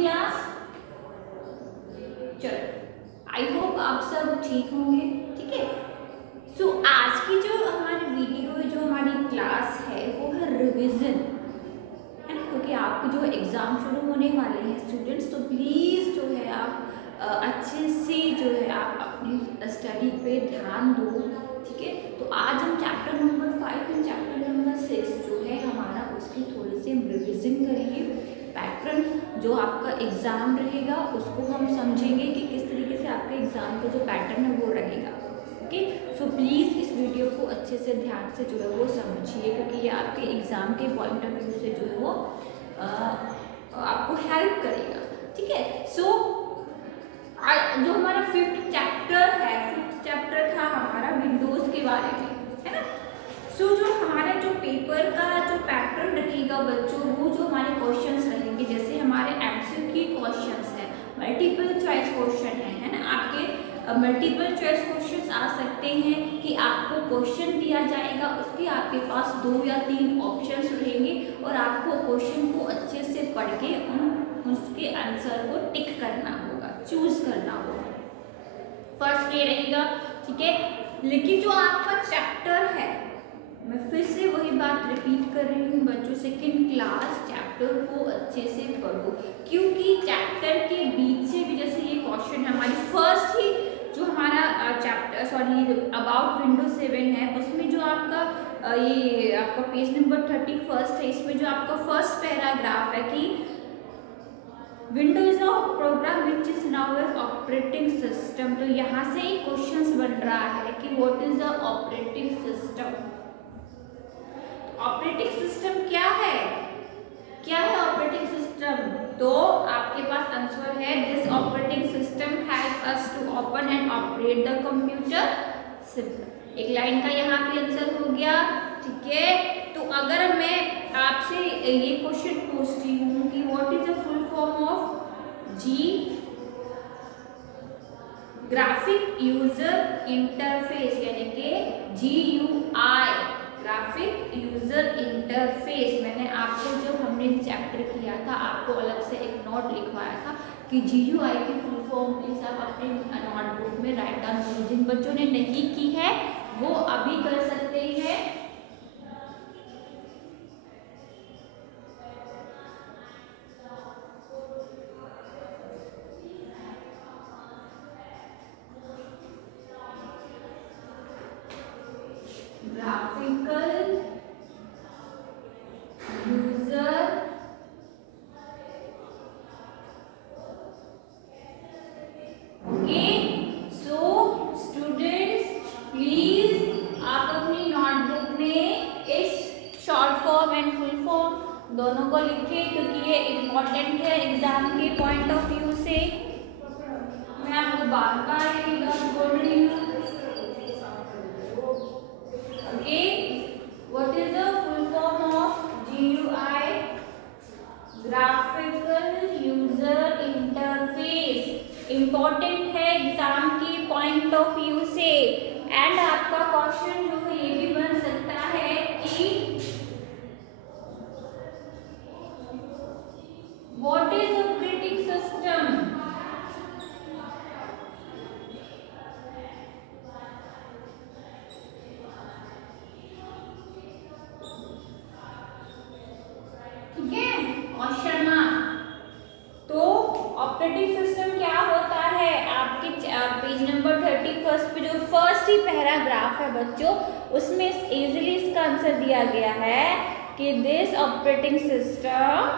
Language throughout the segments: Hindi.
क्लास? चलो, आई होप आप सब ठीक होंगे। ठीक है, सो आज की जो हमारी वीडियो है, जो हमारी क्लास है, वो है रिवीजन, है ना, क्योंकि आपको जो एग्ज़ाम शुरू होने वाले हैं स्टूडेंट्स, तो प्लीज़ जो है आप अच्छे से जो है आप अपनी स्टडी पे ध्यान दो। ठीक है, तो आज हम chapter number 5 and chapter number 6 जो है हमारा, उसकी थोड़ी सी हम रिविज़न करेंगे। पैटर्न जो आपका एग्ज़ाम रहेगा उसको हम समझेंगे कि किस तरीके से आपके एग्ज़ाम का जो पैटर्न है वो रहेगा। ओके, सो प्लीज़ इस वीडियो को अच्छे से ध्यान से जो है वो समझिए, क्योंकि ये आपके एग्ज़ाम के पॉइंट ऑफ व्यू से जो है वो आपको हेल्प करेगा। ठीक है, सो जो हमारा 5th चैप्टर है, 5th चैप्टर था हमारा विंडोज़ के बारे में, है ना। सो जो हमारा जो पेपर का जो पैटर्न रहेगा बच्चों, वो जो हमारे क्वेश्चंस रहेंगे, जैसे हमारे एमसीक्यू क्वेश्चंस हैं, मल्टीपल चॉइस क्वेश्चन है ना, आपके मल्टीपल चॉइस क्वेश्चंस आ सकते हैं कि आपको क्वेश्चन दिया जाएगा, उसके आपके पास 2 या 3 ऑप्शंस रहेंगे और आपको क्वेश्चन को अच्छे से पढ़ के उसके आंसर को टिक करना होगा, चूज करना होगा। फर्स्ट ये रहेगा। ठीक है, लेकिन जो आपका चैप्टर है, मैं फिर से वही बात रिपीट कर रही हूँ बच्चों, सेकंड क्लास चैप्टर को अच्छे से पढ़ो, क्योंकि चैप्टर के बीच से भी जैसे ये क्वेश्चन है हमारी फर्स्ट ही जो हमारा चैप्टर अबाउट विंडोज 7 है, उसमें जो आपका ये आपका पेज नंबर 31 है, इसमें जो आपका फर्स्ट पैराग्राफ है कि window is a program which is now as operating system, तो यहाँ से ही क्वेश्चंस बन रहा है कि what is the operating system. Operating system क्या है? क्या है ऑपरेटिंग सिस्टम? तो आपके पास आंसर है, this operating system help us to open and operate the computer system. एक लाइन का यहाँ पे आंसर हो गया। ठीक है, तो अगर मैं आपसे ये क्वेश्चन पूछती हूँ कि what is the full form of G graphic user interface, यानी कि GUI, ग्राफिक यूजर इंटरफेस। मैंने आपको जब हमने चैप्टर किया था, आपको अलग से एक नोट लिखवाया था कि GUI की फुल फॉर्म प्लीज आप अपने नोटबुक में राइट डाउन करो। जिन बच्चों ने नहीं की है वो अभी कर सकते हैं। Graphical user okay, so students please आप अपनी नोटबुक में इस short form and full form दोनों को लिखें, क्योंकि ये इम्पोर्टेंट है एग्जाम के पॉइंट ऑफ व्यू से। मैं आपको बार बार बोल रही हूँ। Okay, what is the full form of GUI? Graphical User Interface। Important है एग्जाम के पॉइंट ऑफ व्यू से। एंड आपका क्वेश्चन जो है ये भी बन सकता है कि what is operating system? Operating system क्या होता है? आपके पेज नंबर 31 पे जो फर्स्ट ही पैराग्राफ है बच्चों, उसमें इजीली इसका आंसर दिया गया है कि this operating system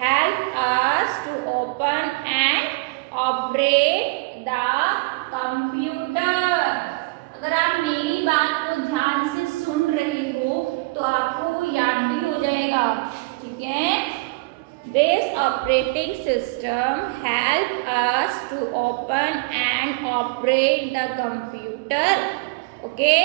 help us to open and operate the computer. अगर आप मेरी बात को ध्यान से सुन रहे हो तो आपको याद भी हो जाएगा। ठीक है, this operating system help us to open and operate the computer. Okay,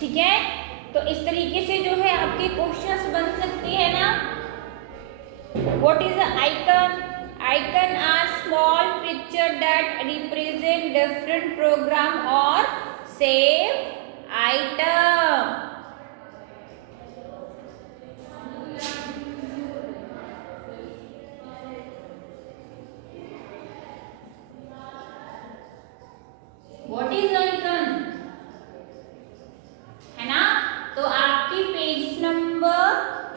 ठीक है, तो इस तरीके से जो है आपके क्वेश्चंस बन सकते हैं ना। What is the icon? Icon are small picture that represent different program or save item. What is icon? है ना? तो आपकी पेज नंबर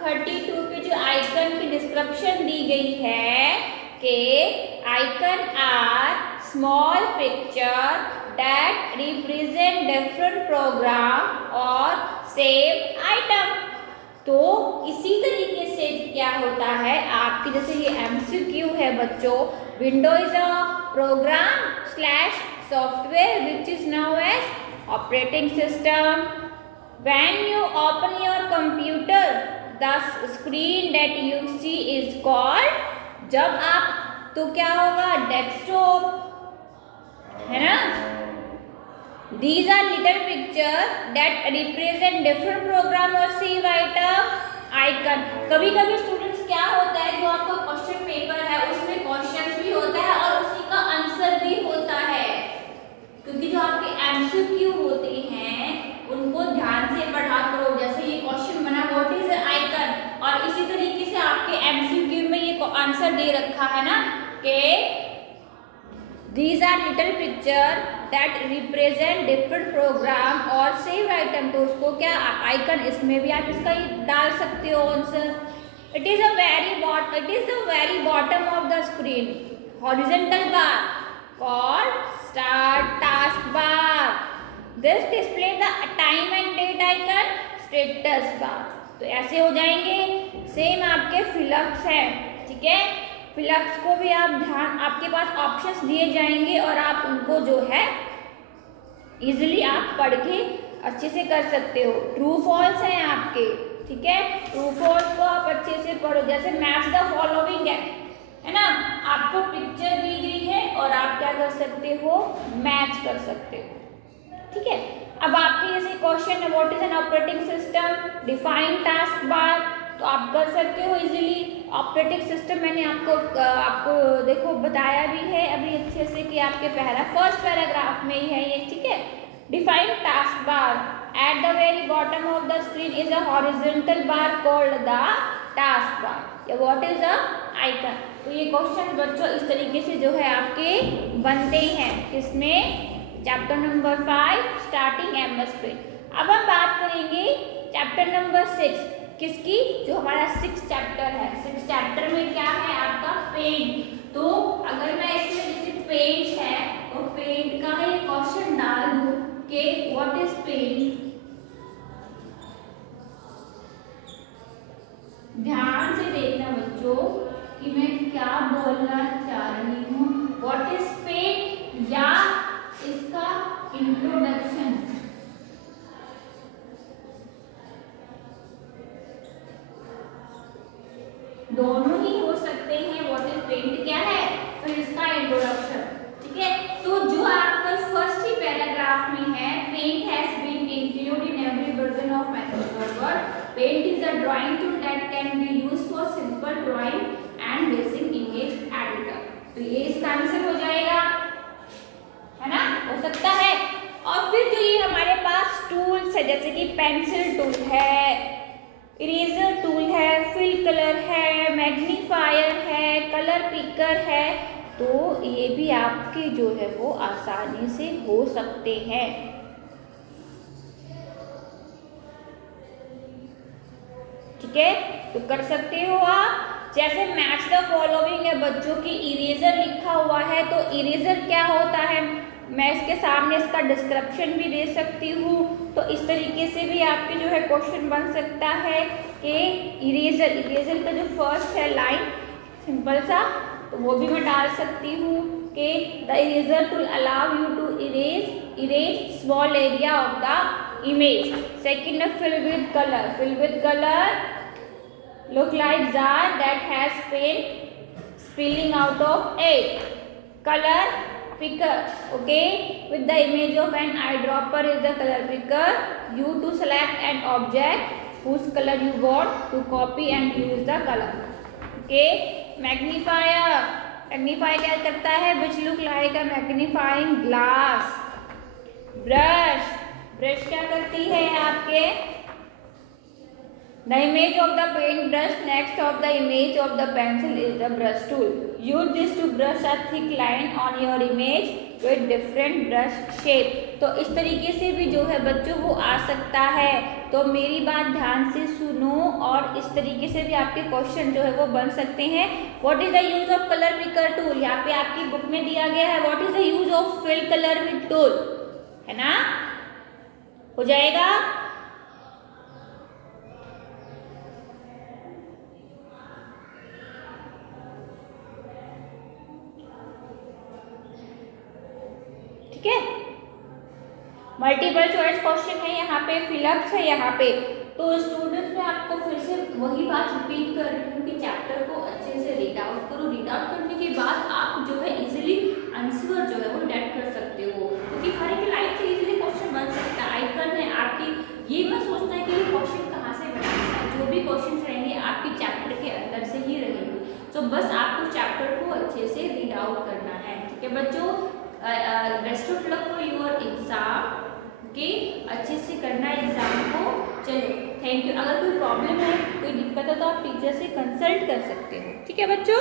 32 पे जो आइकन की डिस्क्रिप्शन दी गई है कि icon are small picture that represent different program और सेव आइटम। तो इसी तरीके से क्या होता है आपकी, जैसे ये MCQ है बच्चों, window is a program slash software which is known as operating system. When you open your computer, the screen that you see is called, जब आप तो क्या होगा, डेस्कटॉप, है ना? These are little picture that represent different program or save item icon. कभी कभी स्टूडेंट्स क्या होता है, जो आपका क्वेश्चन पेपर है उसमें क्वेश्चंस भी होता है और उसी का आंसर भी होता है, क्योंकि जो आपके MCQ होते हैं उनको ध्यान से पढ़ा करो। जैसे ये क्वेश्चन बना व्हाट इज आइकन, और इसी तरीके से आपके MCQ में ये आंसर दे रखा है ना कि these are little picture that represent different program और save item। तो उसको क्या आइकन, इसमें भी आप इसका डाल सकते हो answer. It is the very bottom of the screen, horizontal bar called start taskbar. This display the time and date icon, status bar। तो ऐसे हो जाएंगे। सेम आपके फिलअप्स है, ठीक है? फिलअप्स को भी आप ध्यान, आपके पास ऑप्शंस दिए जाएंगे और आप उनको जो है इजीली आप पढ़ के अच्छे से कर सकते हो। ट्रू फॉल्स हैं आपके, ठीक है? ट्रू फॉल्स को आप अच्छे से पढ़ो। जैसे मैच द फॉलोइंग है ना, आपको पिक्चर दी गई है और आप क्या कर सकते हो, मैच कर सकते हो, ठीक है? अब आपके जैसे क्वेश्चन है what is an operating system, define task bar, तो आप कर सकते हो इजीली। ऑपरेटिंग सिस्टम मैंने आपको देखो बताया भी है अभी अच्छे से कि आपके फर्स्ट पैराग्राफ में ही है ये, ठीक है? Define task bar at the very bottom of the screen is a horizontal bar called the task bar, या व्हाट इज अ आइकन। तो ये क्वेश्चन बच्चों इस तरीके से जो है आपके बनते हैं, इसमें chapter number 5 starting MS paint. अब हम बात करेंगे चैप्टर नंबर 6 किसकी, जो हमारा 6 चैप्टर है। 6 चैप्टर में क्या है आपका, पेंट। तो अगर मैं इसमें जैसे पेंट है तो पेंट का ही क्वेश्चन डाल दूं कि व्हाट इज पेंट, ध्यान से देखना बच्चों कि मैं क्या बोलना चाह रही हूँ। व्हाट इज पेंट या इसका इंट्रोडक्शन, दोनों ही हो सकते हैं। व्हाट इज पेंट क्या है, फिर इसका इंट्रोडक्शन, ठीक है? तो जो आपका फर्स्ट ही पैराग्राफ में है, paint has been included in every version of Microsoft Word. Paint is a drawing tool that can be used for simple drawing and basic image editor. तो ये इसका आंसर हो जाएगा, है ना? हो सकता है। और फिर जो ये हमारे पास टूल्स है, जैसे कि पेंसिल टूल है, इरेजर टूल है, फिल कलर है, मैग्नीफायर है, कलर पिकर है, तो ये भी आपके जो है वो आसानी से हो सकते हैं, ठीक है? तो कर सकते हो आप। जैसे मैच द फॉलोइंग है बच्चों की, इरेजर लिखा हुआ है, तो इरेजर क्या होता है, मैं इसके सामने इसका डिस्क्रिप्शन भी दे सकती हूँ। तो इस तरीके से भी आपके जो है क्वेश्चन बन सकता है कि इरेजर का जो फर्स्ट है लाइन सिंपल सा, तो वो भी मैं डाल सकती हूँ कि the eraser tool allow you to erase small area of the image. Second है fill with colour look like jar that has paint spilling out of it. Color picker, okay, with the image of an eyedropper is the color picker. You to select an object whose color you want to copy and use the color. Okay, magnifier क्या करता है, which look like a magnifying glass. Brush सही है आपके। The image of the paintbrush next of the image of the pencil is the brush tool. Use this to brush a thick line on your image with different brush shape. तो इस तरीके से भी जो है बच्चों वो आ सकता है। तो मेरी बात ध्यान से सुनो और इस तरीके से भी आपके क्वेश्चन जो है वो बन सकते हैं। What is the use of color picker tool? यहाँ पे आपकी बुक में दिया गया है What is the use of fill color with tool, है ना, हो जाएगा। ठीक है, मल्टीपल चॉइस क्वेश्चन है यहाँ पे, फिलअप्स है यहाँ पे। तो स्टूडेंट्स मैं आपको फिर से वही बात रिपीट कर रही हूँ कि चैप्टर को अच्छे से रीड आउट करो। रीड आउट करने के बाद आप जो है इजीली आंसर जो है वो डेट कर सकते हो, क्योंकि हर एक लाइन से इजीली क्वेश्चन बन सकता है। आइकन है आपकी, ये मत सोचना है कि ये क्वेश्चन कहाँ से बनेगा, जो भी क्वेश्चन रहेंगे आपके चैप्टर के अंदर से ही रहेंगे। तो बस आपको चैप्टर को अच्छे से रीड आउट करना है। ठीक है बच्चों, best of luck for your exam. Okay, अच्छे से करना है एग्जाम को। चलो थैंक यू। अगर कोई प्रॉब्लम है, कोई दिक्कत है तो आप टीचर से कंसल्ट कर सकते हो। ठीक है बच्चों।